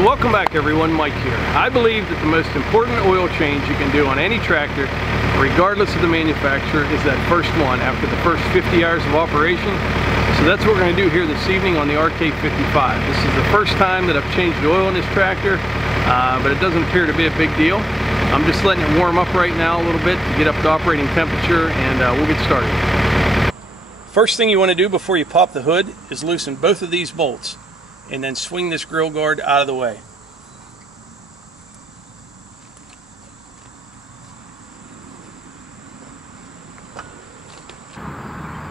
So welcome back everyone, Mike here. I believe that the most important oil change you can do on any tractor, regardless of the manufacturer, is that first one after the first 50 hours of operation. So that's what we're going to do here this evening on the RK55. This is the first time that I've changed oil in this tractor, but it doesn't appear to be a big deal. I'm just letting it warm up right now a little bit to get up to operating temperature, and we'll get started. First thing you want to do before you pop the hood is loosen both of these bolts and then swing this grill guard out of the way.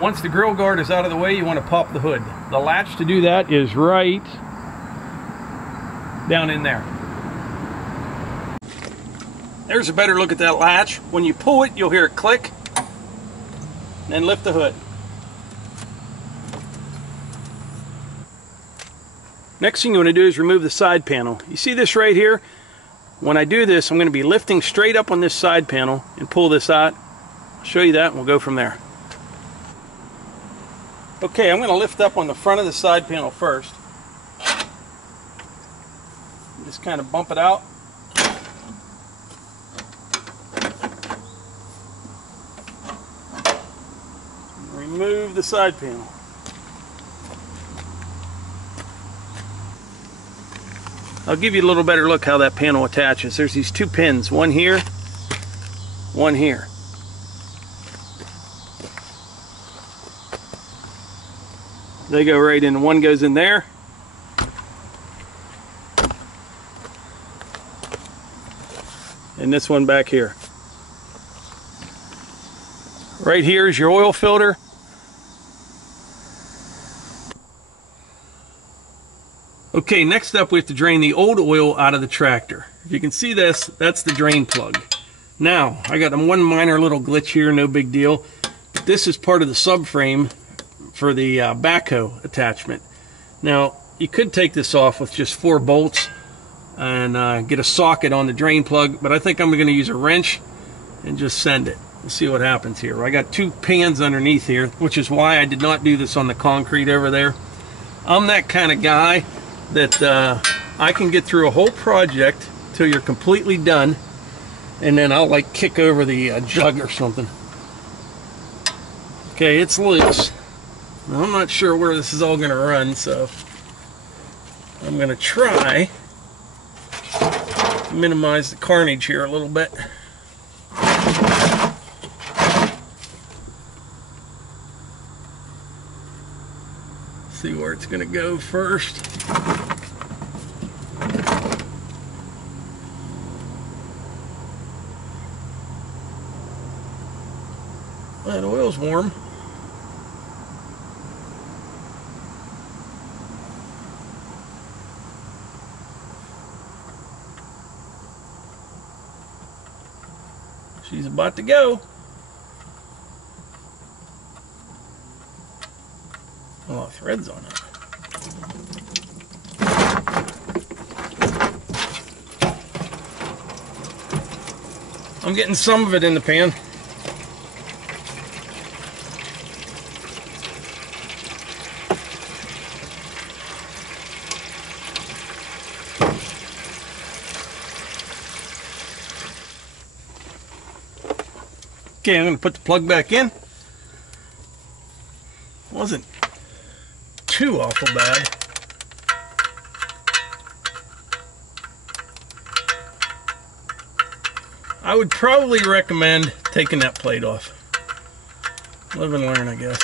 Once the grill guard is out of the way, you want to pop the hood. The latch to do that is right down in there. There's a better look at that latch. When you pull it, you'll hear it click, then lift the hood. Next thing you want to do is remove the side panel. You see this right here? When I do this, I'm going to be lifting straight up on this side panel and pull this out. I'll show you that and we'll go from there. Okay, I'm going to lift up on the front of the side panel first. Just kind of bump it out. Remove the side panel. I'll give you a little better look how that panel attaches. There's these two pins, one here, one here. They go right in. One goes in there. And this one back here. Right here is your oil filter. Okay, next up we have to drain the old oil out of the tractor. If you can see this, that's the drain plug. Now, I got one minor little glitch here, no big deal. But this is part of the subframe for the backhoe attachment. Now, you could take this off with just 4 bolts and get a socket on the drain plug, but I think I'm going to use a wrench and just send it. We'll see what happens here. I got 2 pans underneath here, which is why I did not do this on the concrete over there. I'm that kind of guy that I can get through a whole project till you're completely done, and then I'll like kick over the jug or something. Okay, it's loose. Now, I'm not sure where this is all going to run, so I'm going to try to minimize the carnage here a little bit. See where it's going to go first. That oil's warm. She's about to go. A lot of threads on it. I'm getting some of it in the pan. Okay, I'm going to put the plug back in. Wasn't too awful bad. I would probably recommend taking that plate off. Live and learn, I guess.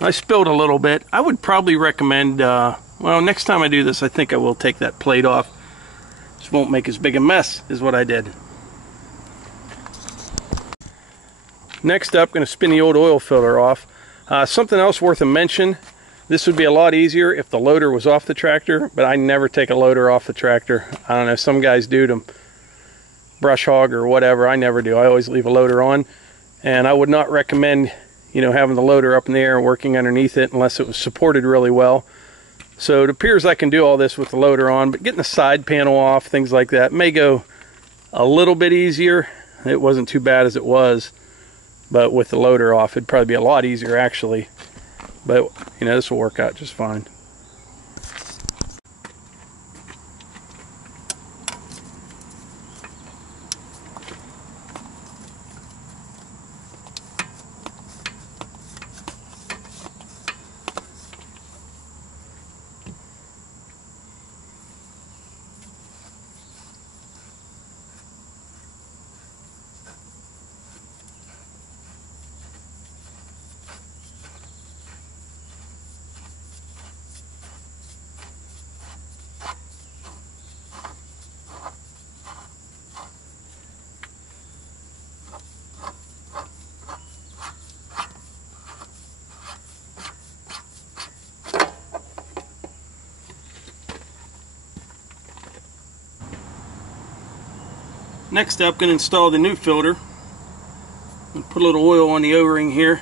I spilled a little bit. I would probably recommend, well, next time I do this, I think I will take that plate off. Just won't make as big a mess as what I did. Next up, going to spin the old oil filter off. Something else worth a mention. This would be a lot easier if the loader was off the tractor, but I never take a loader off the tractor. I don't know, some guys do to brush hog or whatever. I never do. I always leave a loader on, and I would not recommend, you know, having the loader up in the air and working underneath it unless it was supported really well. So it appears I can do all this with the loader on, but getting the side panel off, things like that, may go a little bit easier. It wasn't too bad as it was, but with the loader off, it'd probably be a lot easier actually. But, you know, this will work out just fine. Next up, going to install the new filter. And put a little oil on the O-ring here.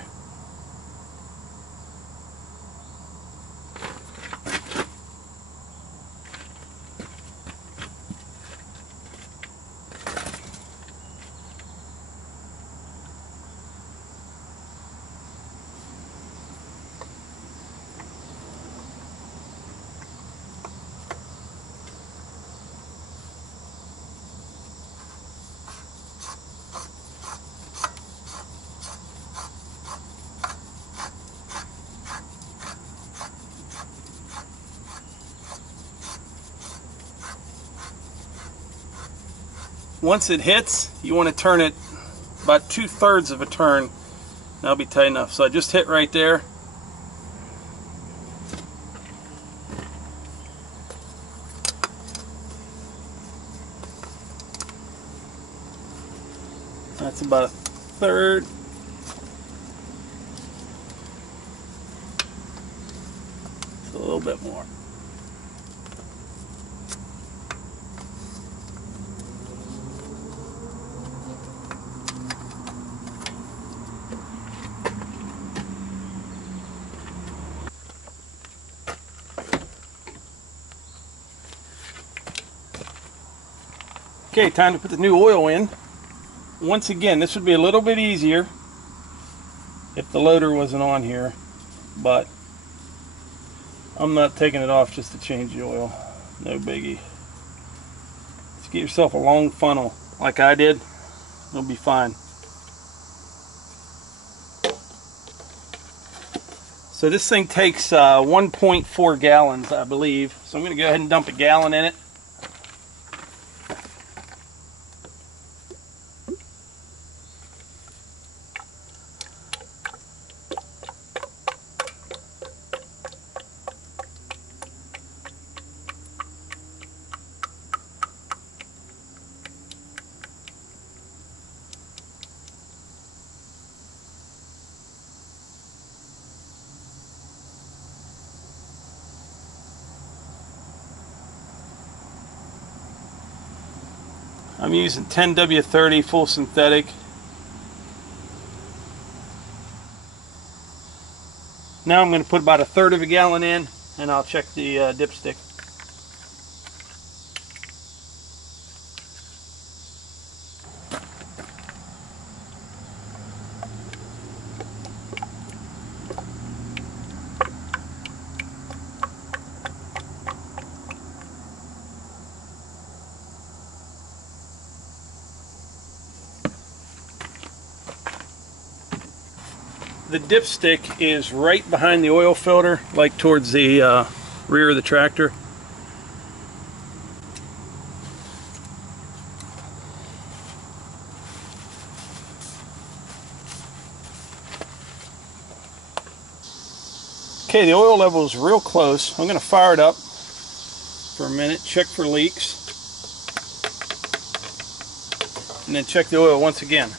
Once it hits, you want to turn it about 2/3 of a turn. That'll be tight enough. So I just hit right there. That's about a third. So a little bit more. Okay, time to put the new oil in. Once again, this would be a little bit easier if the loader wasn't on here, but I'm not taking it off just to change the oil. No biggie. Just get yourself a long funnel like I did. It'll be fine. So this thing takes 1.4 gallons, I believe. So I'm going to go ahead and dump a gallon in it. I'm using 10W30 full synthetic. Now I'm going to put about 1/3 of a gallon in, and I'll check the dipstick. The dipstick is right behind the oil filter, like towards the rear of the tractor. Okay, the oil level is real close. I'm going to fire it up for a minute, check for leaks, and then check the oil once again.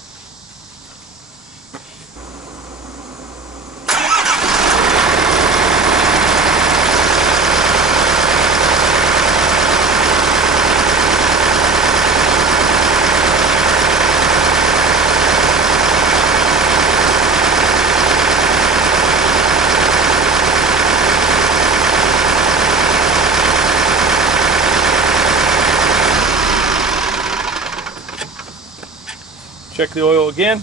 Check the oil again.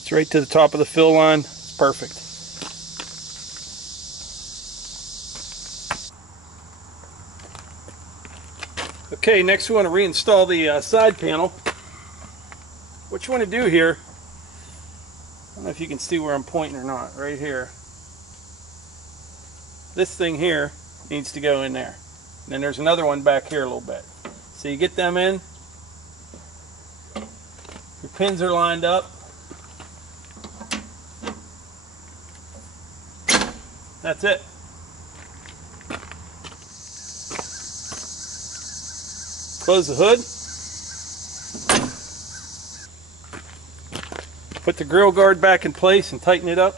It's right to the top of the fill line. It's perfect. Okay, next we want to reinstall the side panel. What you want to do here, I don't know if you can see where I'm pointing or not, right here. This thing here needs to go in there. And then there's another one back here a little bit. So you get them in, your pins are lined up. That's it. Close the hood. Put the grill guard back in place and tighten it up.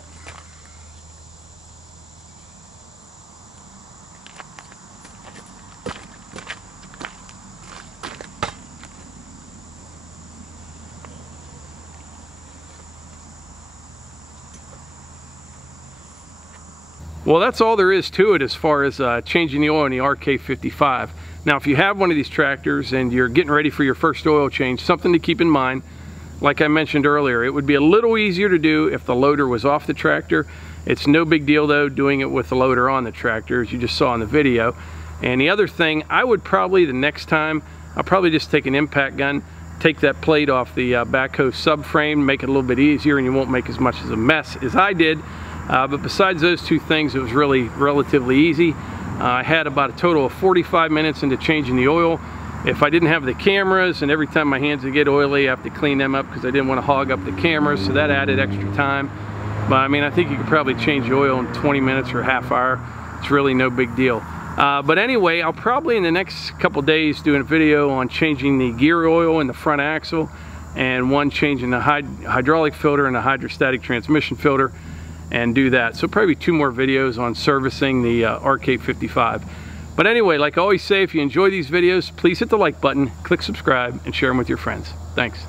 Well, that's all there is to it as far as changing the oil in the RK55. Now, if you have one of these tractors and you're getting ready for your first oil change, something to keep in mind, like I mentioned earlier, it would be a little easier to do if the loader was off the tractor. It's no big deal though doing it with the loader on the tractor, as you just saw in the video. And the other thing, I would probably, the next time, I'll probably just take an impact gun, take that plate off the backhoe subframe, make it a little bit easier, and you won't make as much of a mess as I did. But besides those two things, it was really relatively easy. I had about a total of 45 minutes into changing the oil. If I didn't have the cameras, and every time my hands would get oily, I have to clean them up because I didn't want to hog up the cameras, so that added extra time. But I mean, I think you could probably change the oil in 20 minutes or a half hour. It's really no big deal. But anyway, I'll probably in the next couple days do a video on changing the gear oil in the front axle, and one changing the hydraulic filter and the hydrostatic transmission filter, and do that. So probably 2 more videos on servicing the RK55. But anyway, like I always say, if you enjoy these videos, please hit the like button, click subscribe, and share them with your friends. Thanks.